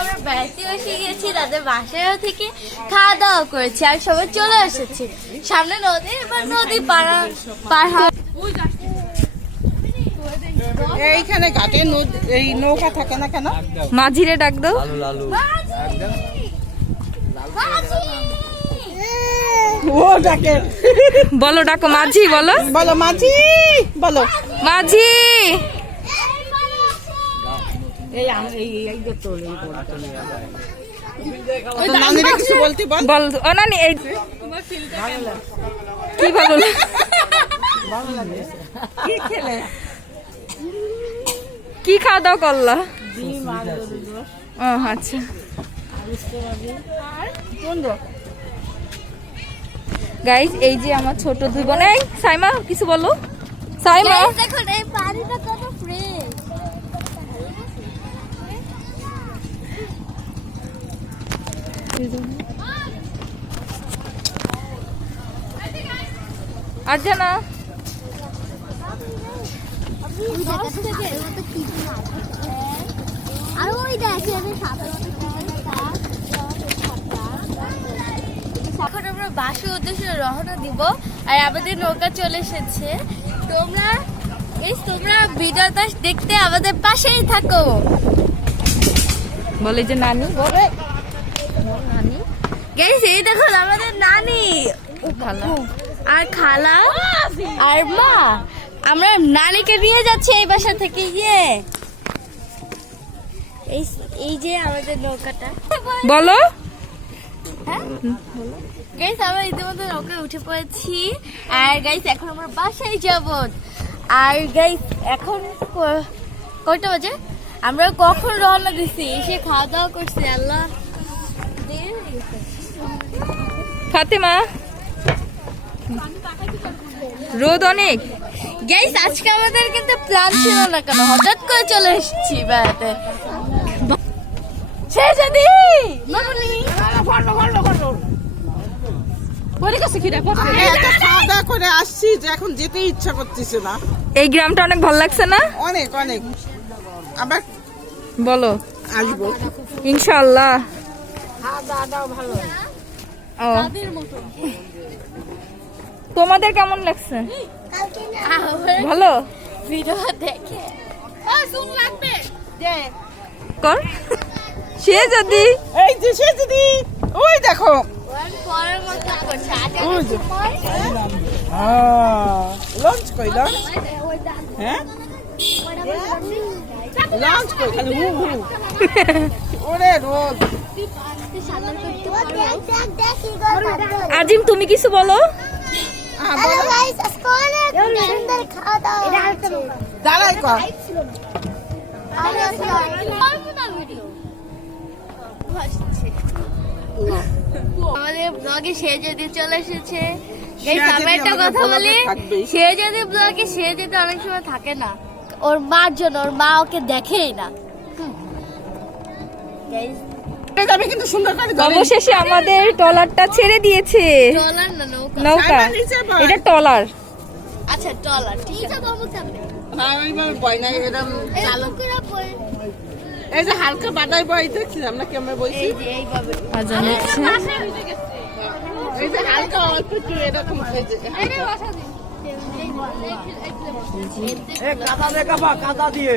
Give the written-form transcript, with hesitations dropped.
আমরা বেড়াতে এসে গেছি, তাদের বাসায় থেকে খাওয়া দাওয়া করেছি আর সবাই চলে এসেছি। সামনে নদী, এবার নদী পার এইখানে ঘাটে এই নৌকা থাকে না কেন? মাঝিরে ডাক দাও। ও ডাকে, বলো ডাকো মাঝি, বলো বলো মাঝি, বলো মাঝি। নানিরা কিছু বলতে বল। বল ও নানি, এই কি ভালো কি খেলে? কি খাওয়া দাওয়া করলা? ও আচ্ছা। গাইস এই যে আমার ছোট দুই বোন। এই সাইমা কিছু বলো। সাইমা দেখুন এই পানিটা কত ফ্রেশ। আর জানা আর ওই দেখে এখন আমরা বাসের উদ্দেশ্যে রওনা দিব আর আমাদের নৌকা চলে এসেছে। তোমরা ভিডিওটা দেখতে আমাদের পাশেই থাকো। বলে যে নানি, বলে নানি গাইস এই দেখো আমাদের নানি খালা আর খালা আর মা। আমরা নানিকে নিয়ে যাচ্ছি এই বাসা থেকে। এই যে আমাদের নৌকাটা, বলো। গাইস আমরা ইতিমধ্যে নৌকায় উঠে পড়েছি আর গাইস এখন আমরা বাসায় যাব। আর গাইস এখন কয়টা বাজে? আমরা কখন রওনা দিছি, এসে খাওয়া দাওয়া করছি। আল্লাহ ফাতেমা রোদ অনেক। গাইস আজকে আমাদের কিন্তু প্ল্যান ছিল না, কেন হঠাৎ করে চলে এসেছি বেড়াতে। সে যদি খাওয়া দাওয়া করে আসছি যে এখন যেতে ইচ্ছা করতেছে না। এই গ্রামটা অনেক ভালো লাগছে না? অনেক অনেক, আবার বলো আসবো ইনশাআল্লাহ। ও তোমাদের কেমন লাগছে? ভালো ভিডিও দেখে কর। সে যদি এই যে সে যদি ওই দেখো পরের মতো করছে। ওই যে লঞ্চ কই লঞ্চ, হ্যাঁ লঞ্চ কই খালি হু হু ওরে রোদ। আজিম তুমি কিছু বলো। দাঁড়াই কর আমাদের ব্লগে সে যদি চলে এসেছে। সে আমি একটা যদি কথা আমাদের বলি, ব্লগে থাকবেই। সে যদি ব্লগে সে যদি অনেক সময় থাকে না ওর মার জন্য, ওর মা ওকে দেখেই না। আমি কিন্তু সুন্দর করে ধরে অবশেষে আমাদের ট্রলারটা ছেড়ে দিয়েছে। ট্রলার না নৌকা। নৌকা, সাইমা নিচে বল। এটা ট্রলার। আচ্ছা ট্রলার ঠিক আছে বাবু সামনে। না এইভাবে বয় না, এরকম চালু করে বল। এই যে হালকা বাটাই বয় দেখছিলাম না কেমন বইছি, এই যে এইভাবে আজান হচ্ছে। এই যে হালকা অল্প একটু এরকম এই যে কাদা দিয়ে